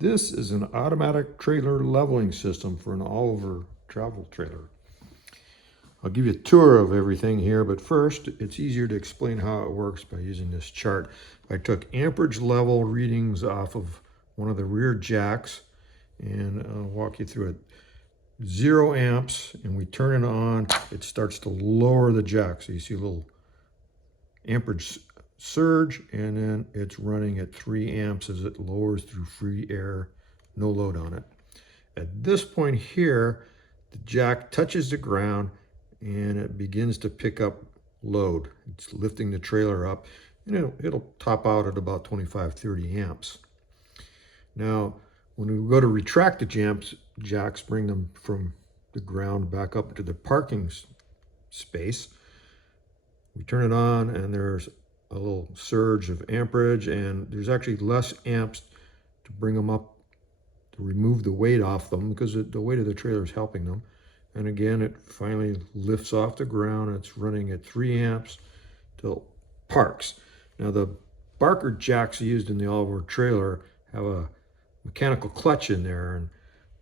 This is an automatic trailer leveling system for an all-over travel trailer. I'll give you a tour of everything here, but first, it's easier to explain how it works by using this chart. I took amperage level readings off of one of the rear jacks, and I'll walk you through it. 0 amps, and we turn it on, it starts to lower the jack. So you see a little amperage surge, and then it's running at 3 amps as it lowers through free air, no load on it. At this point here, the jack touches the ground and it begins to pick up load. It's lifting the trailer up, and it'll top out at about 25-30 amps. Now, when we go to retract the jacks, bring them from the ground back up to the parking space, we turn it on and there's a little surge of amperage, and there's actually less amps to bring them up to remove the weight off them, because the weight of the trailer is helping them. And again, it finally lifts off the ground. It's running at 3 amps till parks. Now, the Barker jacks used in the all-over trailer have a mechanical clutch in there, and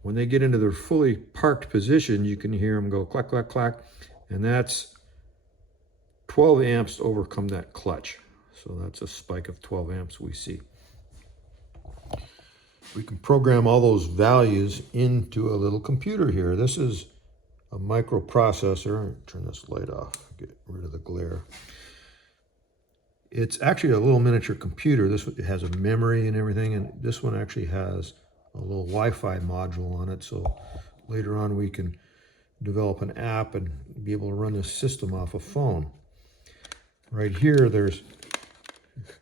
when they get into their fully parked position, you can hear them go clack, clack, clack, and that's 12 amps to overcome that clutch. So that's a spike of 12 amps we see. We can program all those values into a little computer here. This is a microprocessor. Turn this light off, get rid of the glare. It's actually a little miniature computer. This has a memory and everything, and this one actually has a little Wi-Fi module on it, so later on we can develop an app and be able to run this system off a phone. Right here, there's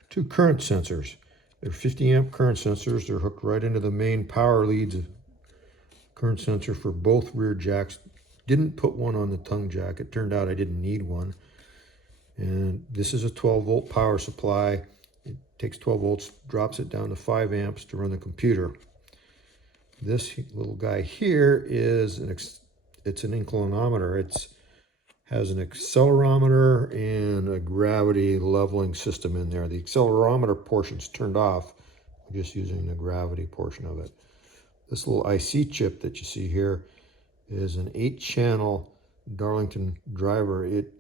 2 current sensors. They're 50 amp current sensors. They're hooked right into the main power leads. Current sensor for both rear jacks. Didn't put one on the tongue jack. It turned out I didn't need one. And this is a 12 volt power supply. It takes 12 volts, drops it down to 5 amps to run the computer. This little guy here is it's an inclinometer. It has an accelerometer and a gravity leveling system in there. The accelerometer portion's turned off. I'm just using the gravity portion of it. This little IC chip that you see here is an 8-channel Darlington driver. It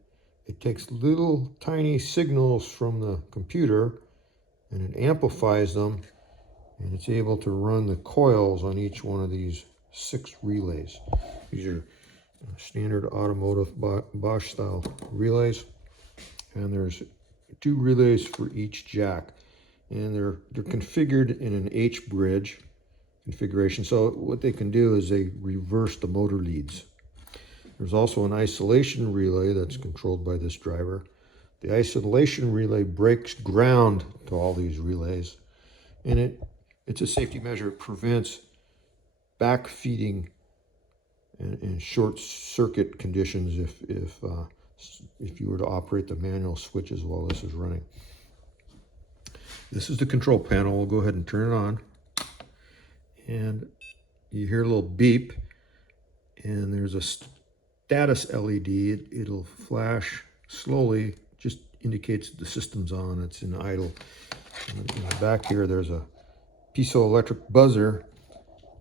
takes little tiny signals from the computer and it amplifies them, and it's able to run the coils on each one of these 6 relays. These are standard automotive Bosch style relays, and there's 2 relays for each jack, and they're configured in an H bridge configuration. So what they can do is they reverse the motor leads. There's also an isolation relay that's controlled by this driver. The isolation relay breaks ground to all these relays, and it's a safety measure. It prevents backfeeding and short circuit conditions if you were to operate the manual switches while this is running. This is the control panel. We'll go ahead and turn it on, and you hear a little beep, and there's a status LED. It'll flash slowly, just indicates the system's on, it's in idle. And in the back here, there's a piezoelectric buzzer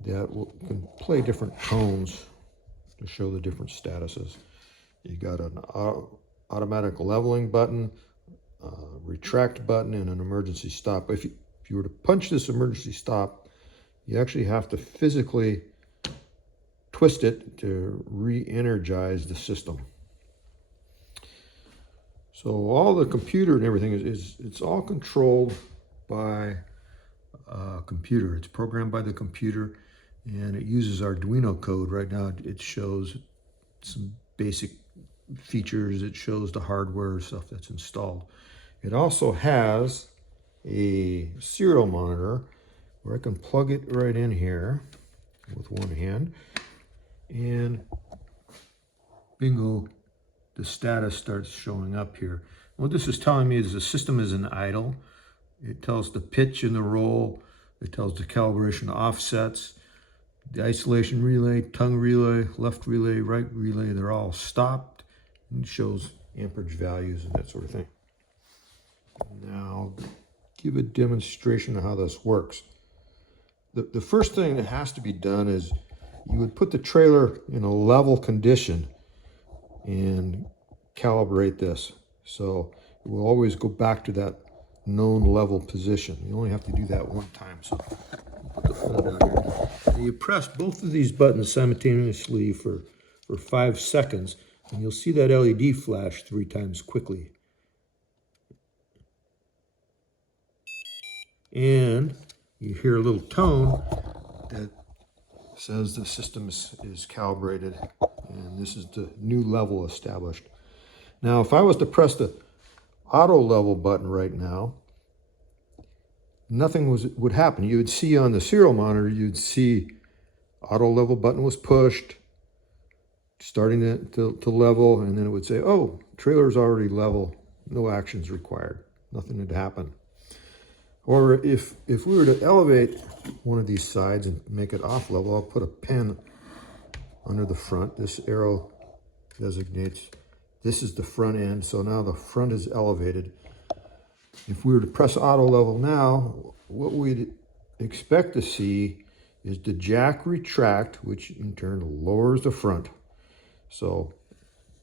that can play different tones to show the different statuses. You got an automatic leveling button, retract button, and an emergency stop. If you were to punch this emergency stop, you actually have to physically twist it to re-energize the system. So all the computer and everything it's all controlled by a computer. It's programmed by the computer, and it uses Arduino code. Right now it shows some basic features. It shows the hardware stuff that's installed. It also has a serial monitor where I can plug it right in here with one hand, and bingo, the status starts showing up here. What this is telling me is the system is in idle. It tells the pitch and the roll. It tells the calibration offsets. The isolation relay, tongue relay, left relay, right relay, they're all stopped, and it shows amperage values and that sort of thing. Now, I'll give a demonstration of how this works. the first thing that has to be done is you would put the trailer in a level condition and calibrate this. So it will always go back to that known level position. You only have to do that one time. So put the phone down here. And you press both of these buttons simultaneously for 5 seconds, and you'll see that LED flash 3 times quickly. And you hear a little tone that says the system is calibrated, and this is the new level established. Now, if I was to press the auto level button right now, nothing would happen. You would see on the serial monitor, you'd see auto level button was pushed, starting to level, and then it would say, oh, trailer's already level, no actions required, nothing had happened. Or if we were to elevate one of these sides and make it off level, I'll put a pin under the front. This arrow designates this is the front end, so now the front is elevated. If we were to press auto level now, what we'd expect to see is the jack retract, which in turn lowers the front. So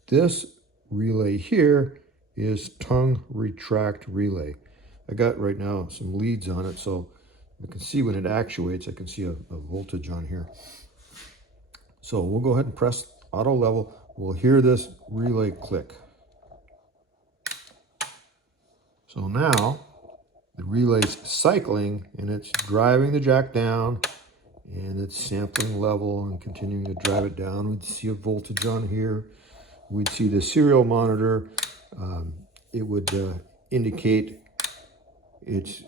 this relay here is tongue retract relay. I got right now some leads on it, so I can see when it actuates. I can see a voltage on here. So we'll go ahead and press auto level. We'll hear this relay click. So now the relay's cycling and it's driving the jack down, and it's sampling level and continuing to drive it down. We'd see a voltage on here. We'd see the serial monitor. It would indicate it's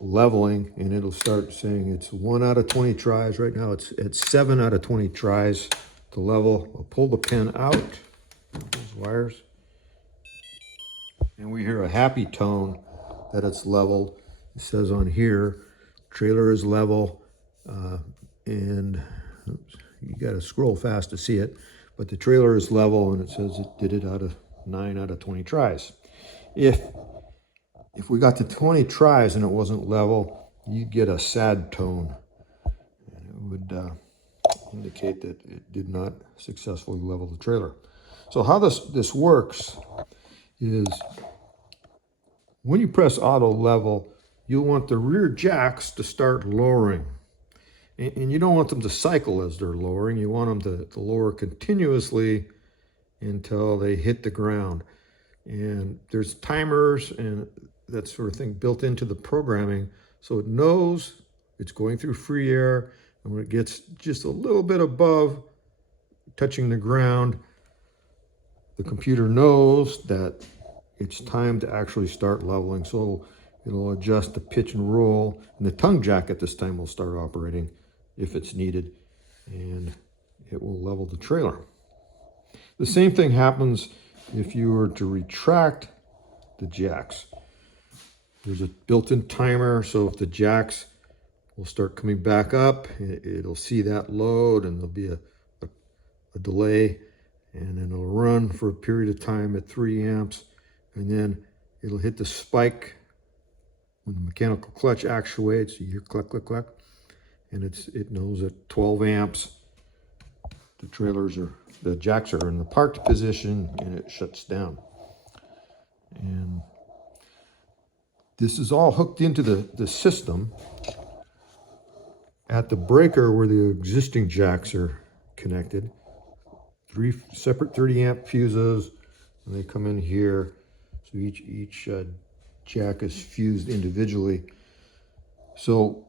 leveling, and it'll start saying it's 1 out of 20 tries. Right now it's 7 out of 20 tries to level. I'll pull the pin out, those wires, and we hear a happy tone that it's leveled. It says on here, trailer is level, and oops, you got to scroll fast to see it, but the trailer is level, and it says it did it out of 9 out of 20 tries. If we got to 20 tries and it wasn't level, you'd get a sad tone, and it would indicate that it did not successfully level the trailer. So how this works is when you press auto level, you'll want the rear jacks to start lowering. And you don't want them to cycle as they're lowering. You want them to lower continuously until they hit the ground. And there's timers and that sort of thing built into the programming, so it knows it's going through free air, and when it gets just a little bit above touching the ground, the computer knows that it's time to actually start leveling. So it'll adjust the pitch and roll, and the tongue jack at this time will start operating if it's needed, and it will level the trailer. The same thing happens if you were to retract the jacks. There's a built-in timer, so if the jacks will start coming back up, it'll see that load, and there'll be a delay, and then it'll run for a period of time at 3 amps, and then it'll hit the spike when the mechanical clutch actuates. You hear click, click, click, and it knows at 12 amps the jacks are in the parked position, and it shuts down. And this is all hooked into the system at the breaker where the existing jacks are connected. 3 separate 30 amp fuses, and they come in here. So each jack is fused individually. So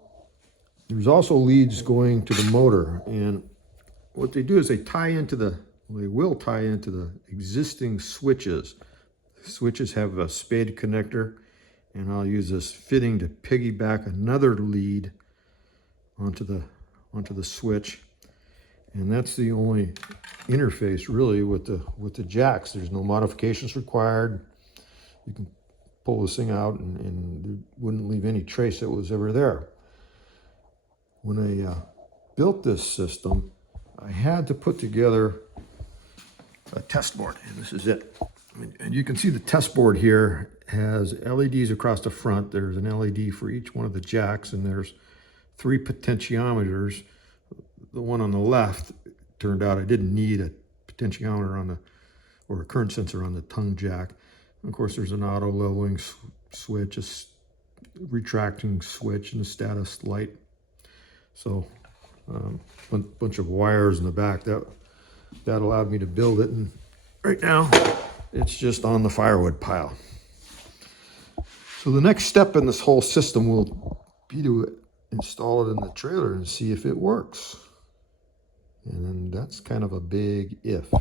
there's also leads going to the motor, and what they do is they will tie into the existing switches. The switches have a spade connector, and I'll use this fitting to piggyback another lead onto the switch, and that's the only interface really with the jacks. There's no modifications required. You can pull this thing out, and it wouldn't leave any trace that was ever there. When I built this system, I had to put together a test board, and this is it. And you can see the test board here has LEDs across the front. There's an LED for each one of the jacks, and there's 3 potentiometers. The one on the left, turned out I didn't need a potentiometer on the, or a current sensor on the tongue jack. And of course, there's an auto leveling switch, a retracting switch, and a status light. So bunch of wires in the back. That allowed me to build it, and right now it's just on the firewood pile. So the next step in this whole system will be to install it in the trailer and see if it works. And then that's kind of a big if.